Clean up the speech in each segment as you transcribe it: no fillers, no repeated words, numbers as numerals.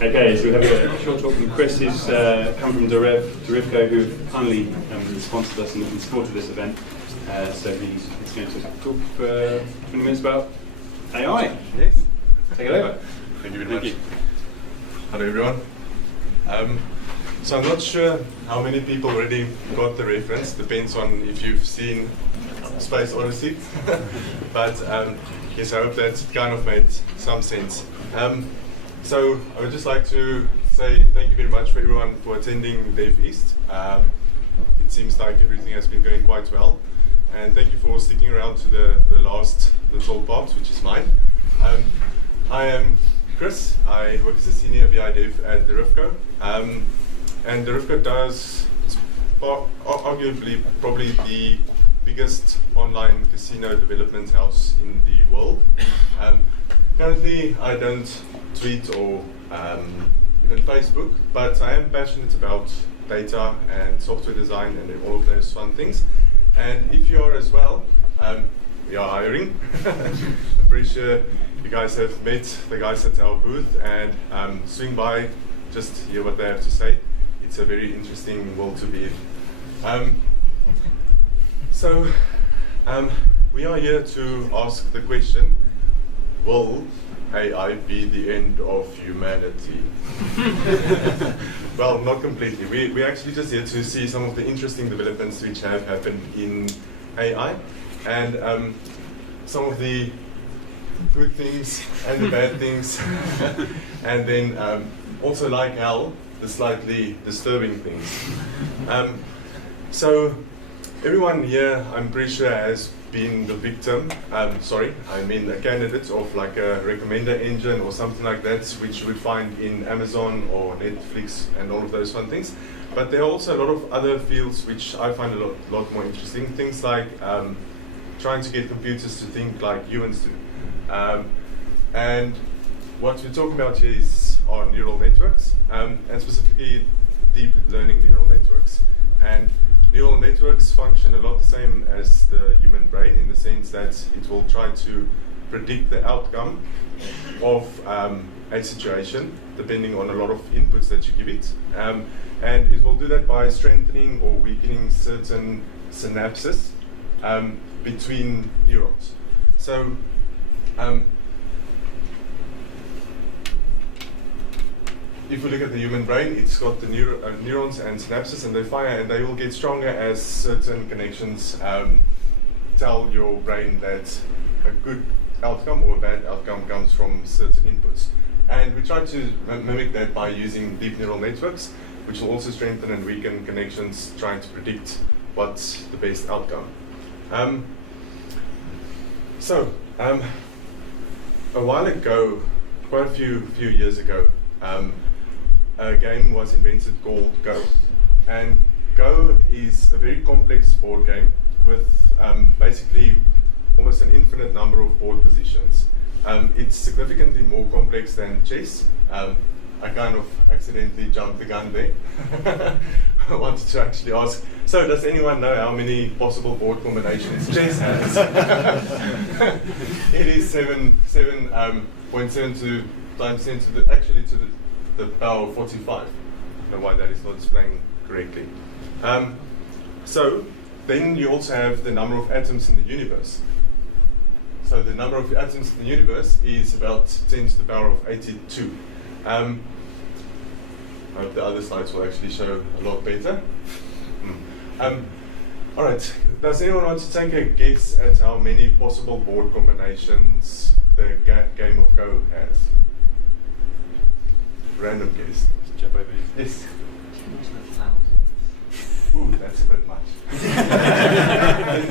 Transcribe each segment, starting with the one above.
Okay, so we have a short talk from Chris, who's come from Derivco, who kindly sponsored us and supported this event. So he's going to talk for 20 minutes about AI. Yes. Take it over. Thank you very much. Hello everyone. So I'm not sure how many people already got the reference. Depends on if you've seen Space Odyssey. But yes, I hope that kind of made some sense. So I would just like to say thank you very much for everyone for attending Dev East. It seems like everything has been going quite well. And thank you for sticking around to the last little part, which is mine. I am Chris. I work as a senior BI dev at Derivco. And Derivco does arguably probably the biggest online casino development house in the world. Currently, I don't tweet or even Facebook, but I am passionate about data and software design and all of those fun things. And if you are as well, we are hiring. I'm pretty sure you guys have met the guys at our booth and swing by, just hear what they have to say. It's a very interesting world to be in. So we are here to ask the question, will AI be the end of humanity? Well, not completely. We're actually just here to see some of the interesting developments which have happened in AI and some of the good things and the bad things and then also like hell, the slightly disturbing things. So everyone here, I'm pretty sure, has been the victim, a candidate of like a recommender engine or something like that, which you would find in Amazon or Netflix and all of those fun things. But there are also a lot of other fields which I find a lot more interesting. Things like trying to get computers to think like humans do. And what we're talking about here are neural networks, and specifically deep learning neural networks. And neural networks function a lot the same as the human brain in the sense that it will try to predict the outcome of a situation depending on a lot of inputs that you give it. And it will do that by strengthening or weakening certain synapses between neurons. So if we look at the human brain, it's got the neurons and synapses, and they fire, and they will get stronger as certain connections tell your brain that a good outcome or a bad outcome comes from certain inputs. And we try to mimic that by using deep neural networks, which will also strengthen and weaken connections, trying to predict what's the best outcome. A while ago, quite a few years ago, a game was invented called Go. And Go is a very complex board game with basically almost an infinite number of board positions. It's significantly more complex than chess. I kind of accidentally jumped the gun there. I wanted to actually ask, so does anyone know how many possible board combinations chess has? It is 7.72 times 10 to the power of 45. I don't know why that is not displaying correctly. So then you also have the number of atoms in the universe. So the number of atoms in the universe is about 10 to the power of 82. I hope the other slides will actually show a lot better. All right, does anyone want to take a guess at how many possible board combinations the game of Go has? Random guess. Jump over here. Yes. Ooh, that's a bit much.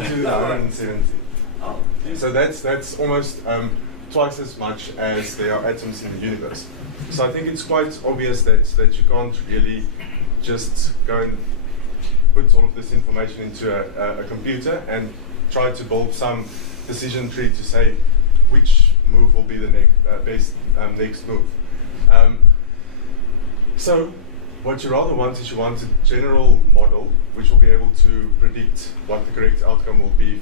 270. Oh. So that's almost twice as much as there are atoms in the universe. So I think it's quite obvious that you can't really just go and put all of this information into a computer and try to build some decision tree to say which move will be the best next move. So what you rather want is you want a general model which will be able to predict what the correct outcome will be,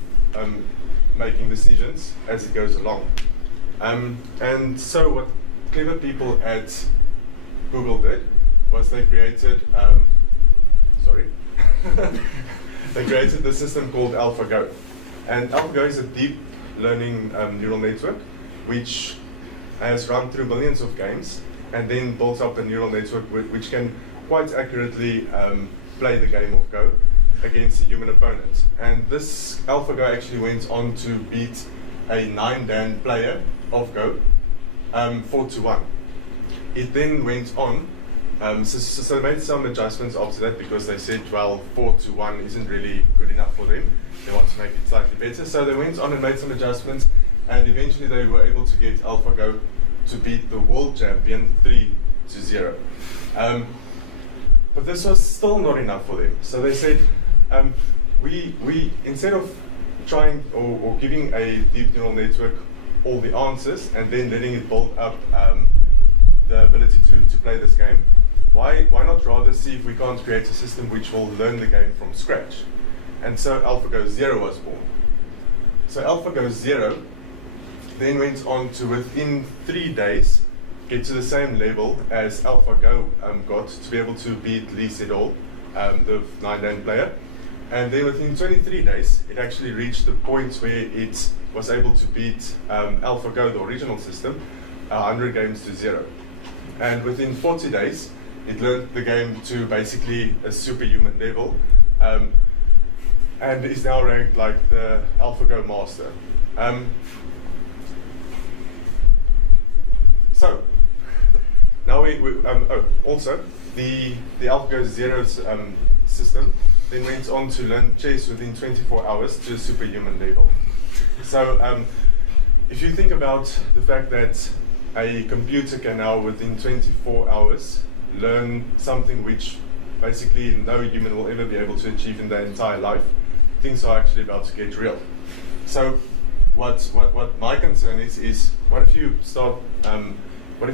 making decisions as it goes along. And so what clever people at Google did was they created, they created the system called AlphaGo. And AlphaGo is a deep learning neural network which has run through millions of games and then built up a neural network which can quite accurately play the game of Go against a human opponent. And this AlphaGo actually went on to beat a 9-dan player of Go 4-1. It then went on, so they made some adjustments after that because they said, well, 4-1 isn't really good enough for them. They want to make it slightly better. So they went on and made some adjustments, and eventually they were able to get AlphaGo to beat the world champion 3-0. But this was still not enough for them. So they said, we instead of trying or giving a deep neural network all the answers and then letting it build up the ability to play this game, why not rather see if we can't create a system which will learn the game from scratch? And so AlphaGo 0 was born. So AlphaGo 0 then went on to, within 3 days, get to the same level as AlphaGo got to be able to beat Lee Sedol, the 9-dan player. And then within 23 days, it actually reached the point where it was able to beat AlphaGo, the original system, 100 games to 0. And within 40 days, it learned the game to basically a superhuman level, and is now ranked like the AlphaGo master. So now also the AlphaGo 0 system then went on to learn chess within 24 hours to a superhuman level. So if you think about the fact that a computer can now within 24 hours learn something which basically no human will ever be able to achieve in their entire life, things are actually about to get real. So what my concern is what if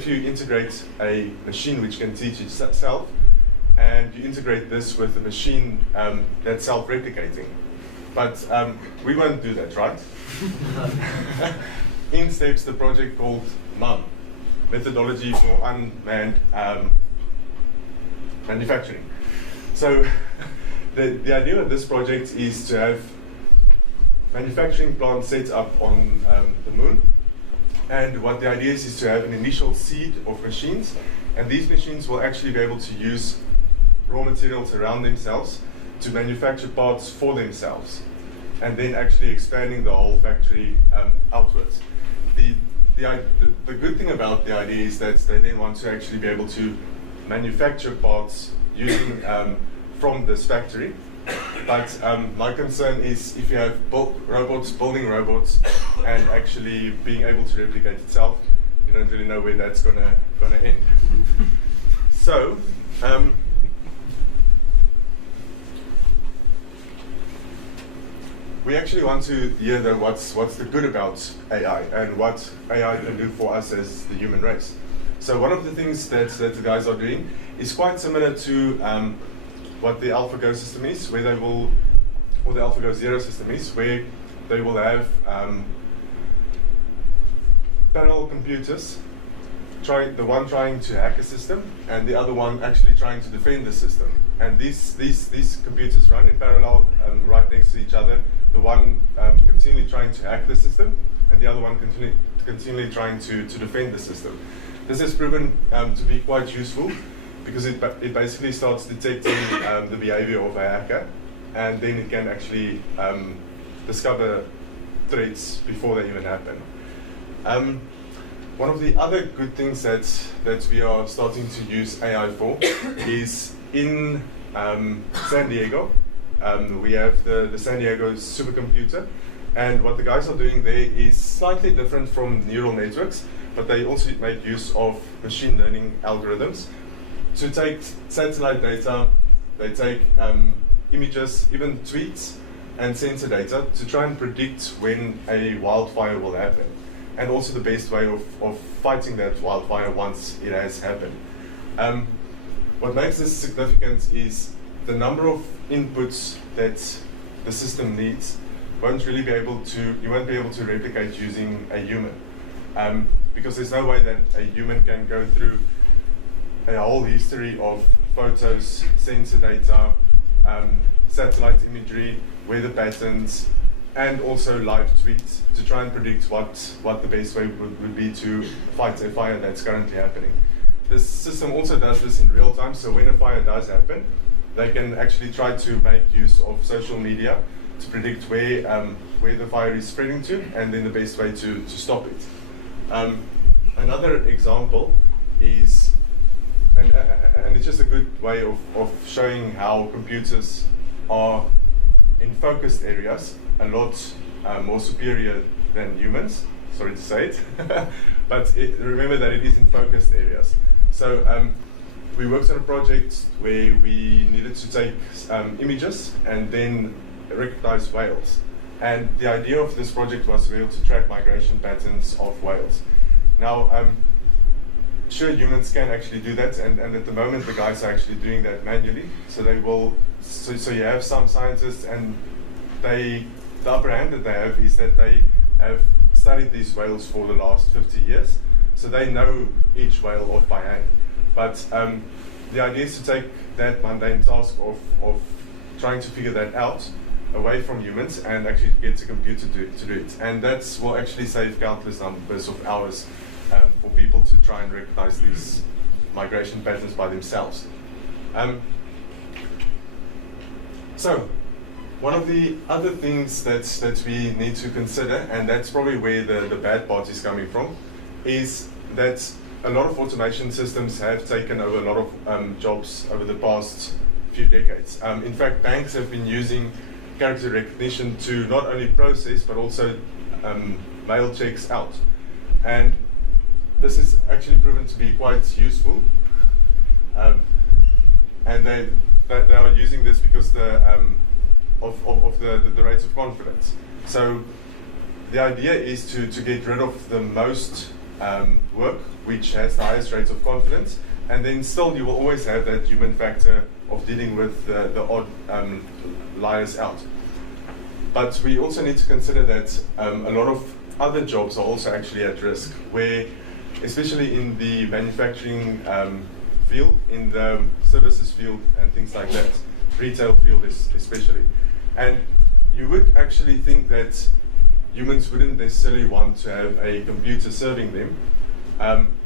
you integrate a machine which can teach itself, and you integrate this with a machine that's self-replicating? But we won't do that, right? In steps the project called MUM, Methodology for Unmanned Manufacturing. So the idea of this project is to have manufacturing plants set up on the moon. And what the idea is to have an initial seed of machines, and these machines will actually be able to use raw materials around themselves to manufacture parts for themselves, and then actually expanding the whole factory outwards. The good thing about the idea is that they then want to actually be able to manufacture parts using from this factory. But my concern is if you have robots building robots and actually being able to replicate itself, you don't really know where that's gonna end. So we actually want to hear though what's the good about AI and what AI can do for us as the human race. So one of the things that the guys are doing is quite similar to what the AlphaGo system is, where they will, or the AlphaGo 0 system is, where they will have parallel computers, the one trying to hack a system and the other one actually trying to defend the system. And these computers run in parallel right next to each other, the one continually trying to hack the system and the other one continually trying to defend the system. This has proven to be quite useful because it basically starts detecting the behavior of a hacker, and then it can actually discover threats before they even happen. One of the other good things that we are starting to use AI for is in San Diego. We have the San Diego supercomputer, and what the guys are doing there is slightly different from neural networks, but they also make use of machine learning algorithms to take satellite data. They take images, even tweets, and sensor data to try and predict when a wildfire will happen, and also the best way of fighting that wildfire once it has happened. What makes this significant is the number of inputs that the system needs you won't be able to replicate using a human. because there's no way that a human can go through a whole history of photos, sensor data, satellite imagery, weather patterns, and also live tweets to try and predict what the best way would be to fight a fire that's currently happening. This system also does this in real time, so when a fire does happen, they can actually try to make use of social media to predict where the fire is spreading to, and then the best way to stop it. Another example is, and it's just a good way of showing how computers are in focused areas a lot more superior than humans. Sorry to say it, but remember that it is in focused areas. So we worked on a project where we needed to take images and then recognize whales. And the idea of this project was to be able to track migration patterns of whales. Now, sure, humans can actually do that, and at the moment the guys are actually doing that manually. So they will. So you have some scientists, and the upper hand that they have is that they have studied these whales for the last 50 years. So they know each whale off by hand. But the idea is to take that mundane task of trying to figure that out away from humans and actually get a computer to do it. And that will actually save countless numbers of hours for people to try and recognize these migration patterns by themselves. So, one of the other things that we need to consider, and that's probably where the bad part is coming from, is that a lot of automation systems have taken over a lot of jobs over the past few decades. In fact, banks have been using character recognition to not only process but also mail checks out. And this is actually proven to be quite useful. And they are using this because of the rates of confidence. So the idea is to get rid of the most work which has the highest rates of confidence, and then still you will always have that human factor of dealing with the odd liars out. But we also need to consider that a lot of other jobs are also actually at risk, where especially in the manufacturing field, in the services field and things like that, retail field especially. And you would actually think that humans wouldn't necessarily want to have a computer serving them,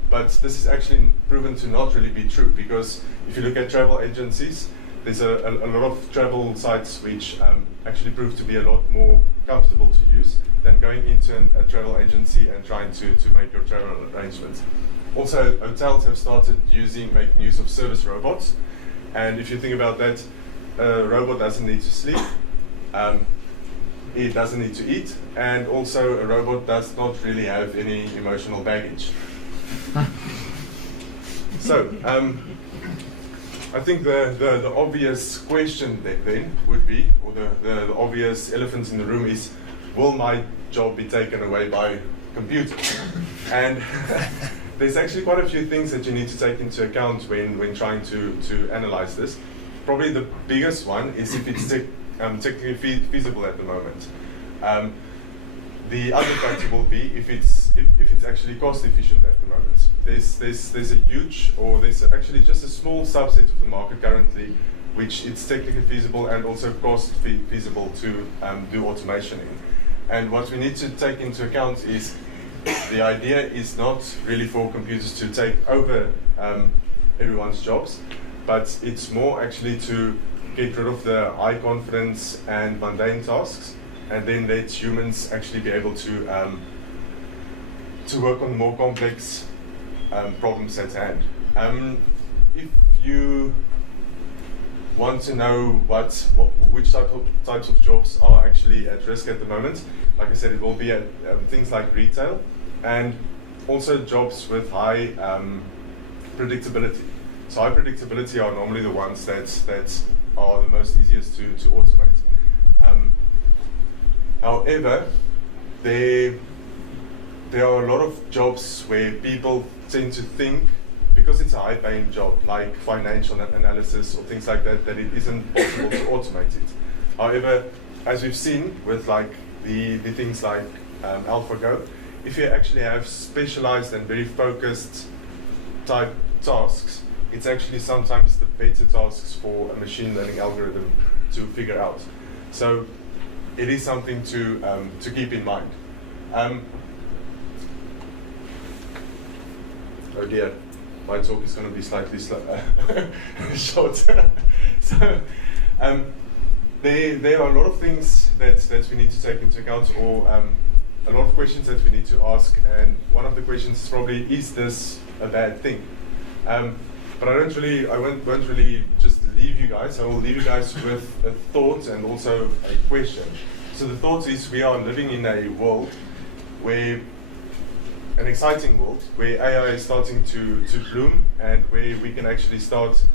but this is actually proven to not really be true, because if you look at travel agencies, there's a lot of travel sites which actually prove to be a lot more comfortable to use than going into a travel agency and trying to make your travel arrangements. Also, hotels have started making use of service robots, and if you think about that, a robot doesn't need to sleep, it doesn't need to eat, and also a robot does not really have any emotional baggage. So, I think the obvious question then would be, or the obvious elephant in the room is, will my job be taken away by computers? And there's actually quite a few things that you need to take into account when trying to analyze this. Probably the biggest one is if it's technically feasible at the moment. The other factor will be if it's actually cost efficient at the moment. There's a huge, or there's actually just a small subset of the market currently which it's technically feasible and also cost feasible to do automation in. And what we need to take into account is the idea is not really for computers to take over everyone's jobs, but it's more actually to get rid of the high confidence and mundane tasks, and then let humans actually be able to work on more complex problems at hand. If you want to know which types of jobs are actually at risk at the moment, like I said, it will be at things like retail, and also jobs with high predictability. So high predictability are normally the ones that are the most easiest to automate. However, there are a lot of jobs where people tend to think, because it's a high-paying job, like financial analysis or things like that, that it isn't possible to automate it. However, as we've seen with like the things like AlphaGo, if you actually have specialized and very focused type tasks, it's actually sometimes the better tasks for a machine learning algorithm to figure out. So it is something to keep in mind. Oh dear, my talk is going to be slightly shorter. So there are a lot of things that we need to take into account, or a lot of questions that we need to ask. And one of the questions is probably, is this a bad thing? But I won't really just leave you guys. I will leave you guys with a thought and also a question. So the thought is, we are living in a world where, an exciting world, where AI is starting to bloom, and where we can actually start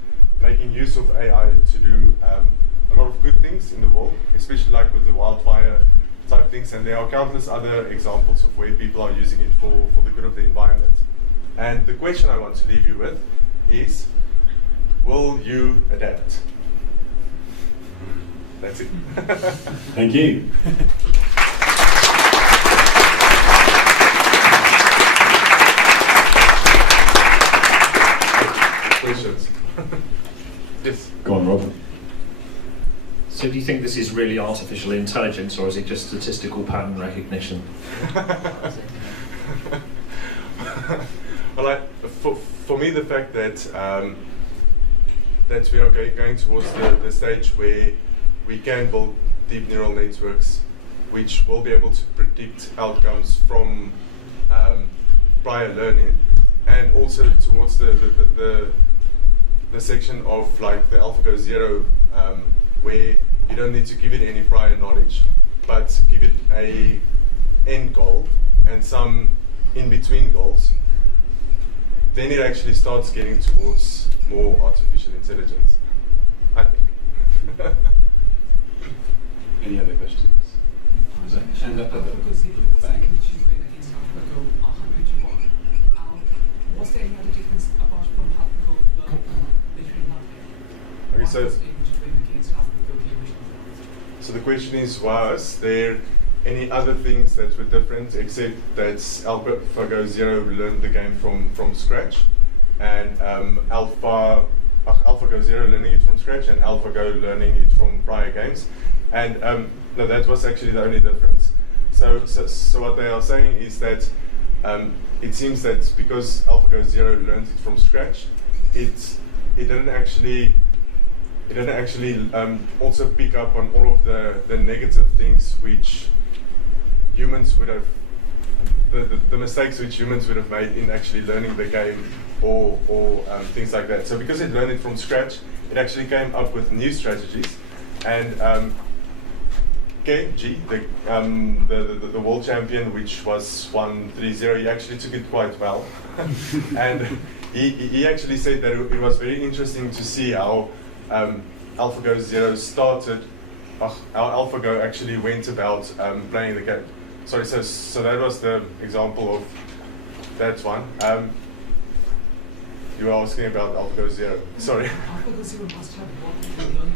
making use of AI to do a lot of good things in the world, especially like with the wildfire type things. And there are countless other examples of where people are using it for the good of the environment. And the question I want to leave you with is, will you adapt? That's it. Thank you. Questions? Yes. Go on, Rob. So do you think this is really artificial intelligence, or is it just statistical pattern recognition? Well, for me, the fact that that we are going towards the stage where we can build deep neural networks, which will be able to predict outcomes from prior learning, and also towards the section of like the AlphaGo Zero, where you don't need to give it any prior knowledge, but give it a end goal and some in-between goals. Then it actually starts getting towards more artificial intelligence, I think. Any other questions? Hand up at the back. Was there any other difference apart from AlphaGo between market? Okay, so What was able to win against AlphaGo the original? So the question is, was there any other things that were different, except that AlphaGo Zero learned the game from scratch, and AlphaGo Zero learning it from scratch, and AlphaGo learning it from prior games? And no, that was actually the only difference. So what they are saying is that it seems that because AlphaGo Zero learned it from scratch, it didn't actually also pick up on all of the negative things which humans would have, the mistakes which humans would have made in actually learning the game, or things like that. So because it learned it from scratch, it actually came up with new strategies. And KG, the world champion, which was 1-3-0, he actually took it quite well. And he actually said that it was very interesting to see how AlphaGo Zero started, how AlphaGo actually went about playing the game. Sorry, so that was the example of that one. You were asking about AlphaGo Zero. Sorry. AlphaGo Zero must have learned what you can learn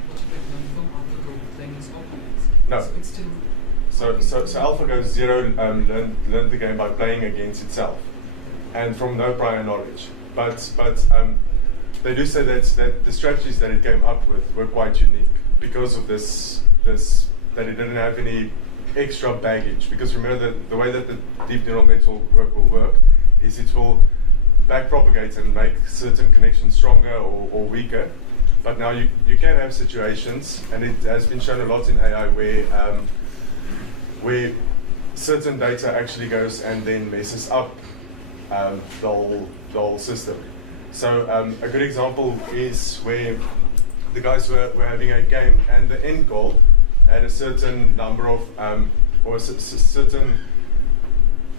from AlphaGo playing its opponents. No. So it's still. So AlphaGo Zero learned the game by playing against itself, and from no prior knowledge. But they do say that the strategies that it came up with were quite unique because of this that it didn't have any extra baggage. Because remember that the way that the deep neural network will work is it will backpropagate and make certain connections stronger or weaker. But now you can have situations, and it has been shown a lot in AI, where certain data actually goes and then messes up the whole system. So a good example is where the guys were having a game, and the end goal had a certain number of certain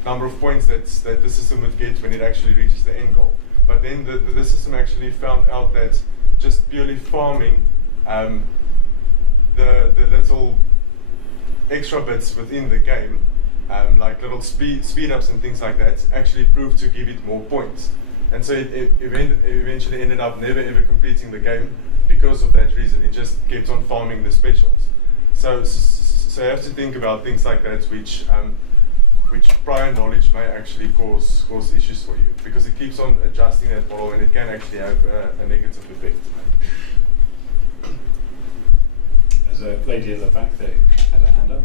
number of points that the system would get when it actually reaches the end goal. But then the system actually found out that just purely farming the little extra bits within the game, like little speed ups and things like that, actually proved to give it more points. And so it eventually ended up never ever completing the game because of that reason. It just kept on farming the specials. So you have to think about things like that, which which prior knowledge may actually cause issues for you, because it keeps on adjusting that model and it can actually have a negative effect. There's a lady at the back that had her hand up.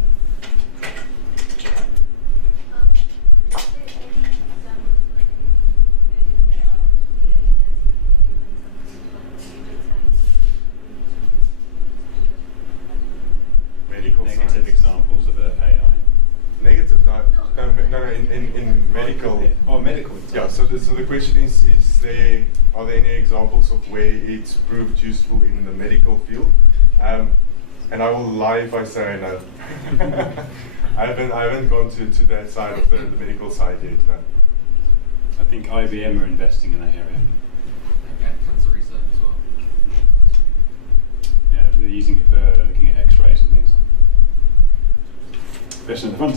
Negative examples of AI. Negative? No, in medical. Oh, medical. Yeah. So the question is are there any examples of where it's proved useful in the medical field? And I will lie if I say no. I haven't gone to that side of the medical side yet. No. I think IBM are investing in that area. Okay, cancer research as well. Yeah, they're using it for looking at X-rays and things like that. Question at the front.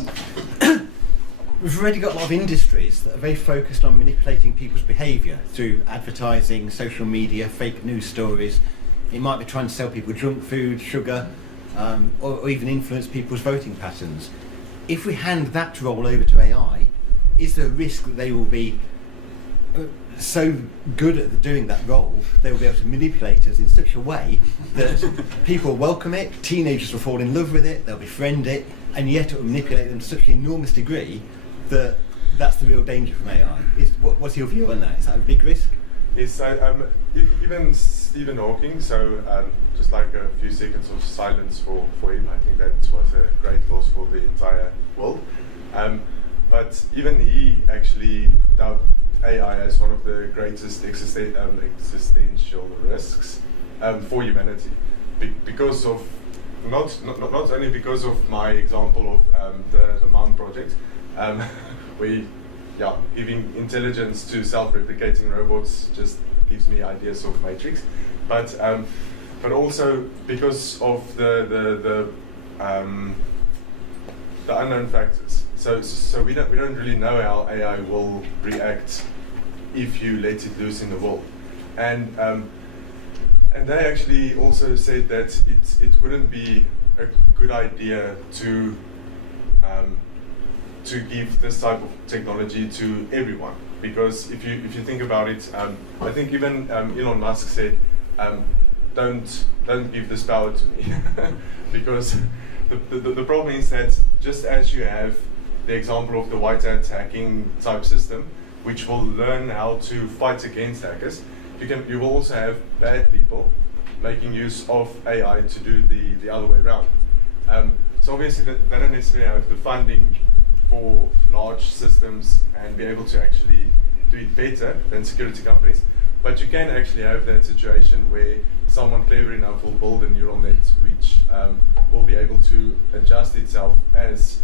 We've already got a lot of industries that are very focused on manipulating people's behaviour through advertising, social media, fake news stories. It might be trying to sell people junk food, sugar, or even influence people's voting patterns. If we hand that role over to AI, is there a risk that they will be so good at doing that role, they will be able to manipulate us in such a way that people will welcome it, teenagers will fall in love with it, they'll befriend it, and yet it will manipulate them to such an enormous degree that that's the real danger from AI. What's your view on that? Is that a big risk? Yes, even Stephen Hawking, so just like a few seconds of silence for him. I think that was a great loss for the entire world. But even he actually dubbed AI as one of the greatest existential risks for humanity, because of not only because of my example of the MUM project, giving intelligence to self-replicating robots just gives me ideas of Matrix, but also because of the unknown factors. So we don't really know how AI will react if you let it loose in the world, and they actually also said that it wouldn't be a good idea to give this type of technology to everyone, because if you think about it, I think even Elon Musk said, don't give this power to me, because the problem is that just as you have the example of the white hat hacking type system, which will learn how to fight against hackers, you will also have bad people making use of AI to do the other way around. So obviously they don't necessarily have the funding for large systems and be able to actually do it better than security companies, but you can actually have that situation where someone clever enough will build a neural net which will be able to adjust itself as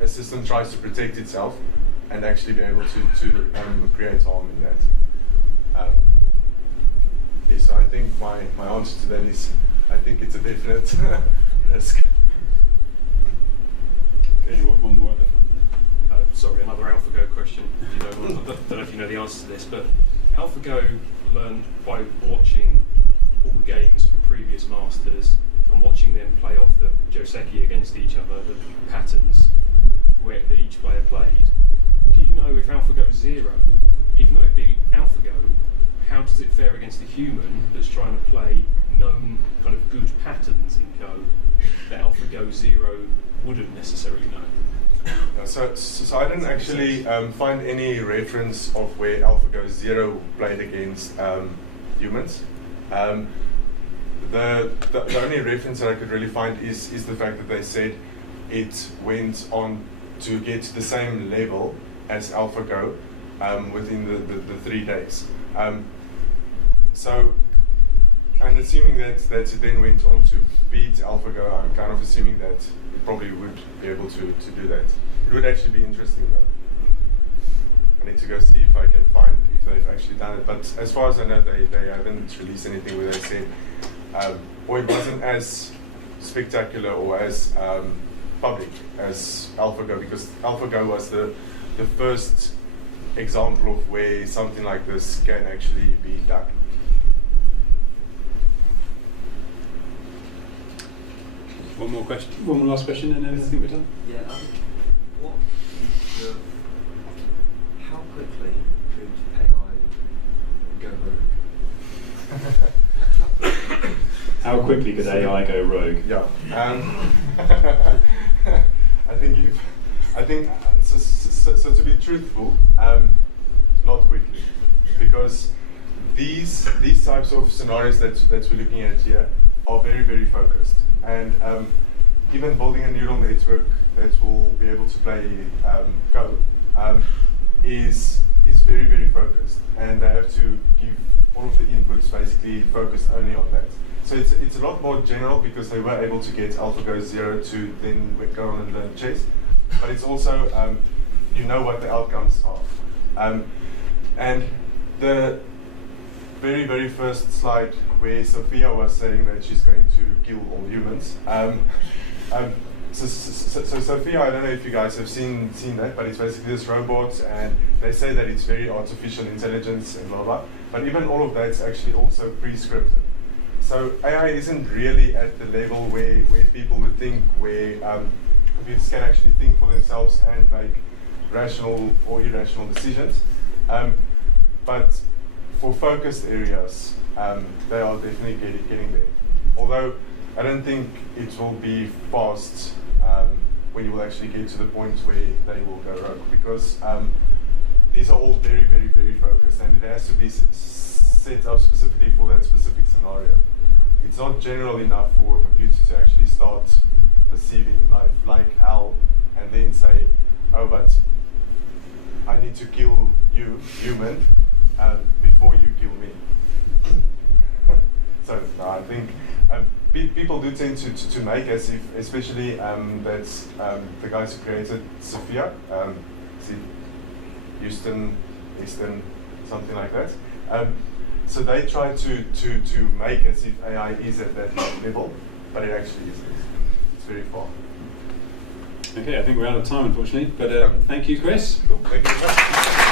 a system tries to protect itself, and actually be able to create harm in that. So I think my answer to that is, I think it's a definite risk. Okay, one more at the front. Sorry, another AlphaGo question. I don't know if you know the answer to this, but AlphaGo learned by watching all the games from previous masters and watching them play off the Joseki against each other, the patterns that each player played. Do you know if AlphaGo 0, even though it be AlphaGo, how does it fare against a human that's trying to play known kind of good patterns in Go that AlphaGo 0 wouldn't necessarily know? So I didn't actually find any reference of where AlphaGo 0 played against humans. The only reference that I could really find is the fact that they said it went on to get to the same level as AlphaGo within the 3 days. So, and assuming that it then went on to beat AlphaGo, I'm kind of assuming that it probably would be able to do that. It would actually be interesting though. I need to go see if I can find if they've actually done it. But as far as I know, they haven't released anything where they said, or it wasn't as spectacular or as public as AlphaGo, because AlphaGo was the first example of where something like this can actually be done. One more question. One more last question, and then I think we're done. Yeah. What How quickly could AI go rogue? How quickly could AI go rogue? Yeah. I think so to be truthful, not quickly, because these types of scenarios that we're looking at here are very, very focused, and even building a neural network that will be able to play Go is very, very focused, and they have to give all of the inputs basically focused only on that. So it's a lot more general because they were able to get AlphaGo 0 to then go on and learn chess, but it's also you know what the outcomes are. And the very, very first slide where Sophia was saying that she's going to kill all humans. So Sophia, I don't know if you guys have seen that, but it's basically this robot, and they say that it's very artificial intelligence and blah blah. But even all of that's actually also pre-scripted. So AI isn't really at the level where people would think, where computers can actually think for themselves and make rational or irrational decisions. But for focused areas, they are definitely getting there. Although I don't think it will be fast when you will actually get to the point where they will go rogue, because these are all very, very, very focused, and it has to be set up specifically for that specific scenario. It's not general enough for a computer to actually start perceiving life like hell and then say, oh, but I need to kill you, human, before you kill me. So I think people do tend to make as if, especially that's the guys who created Sophia, Houston, Easton, something like that. So they try to make as if AI is at that level, but it actually isn't. It's very far. Okay, I think we're out of time, unfortunately, but thank you, Chris. Cool. Thank you very much.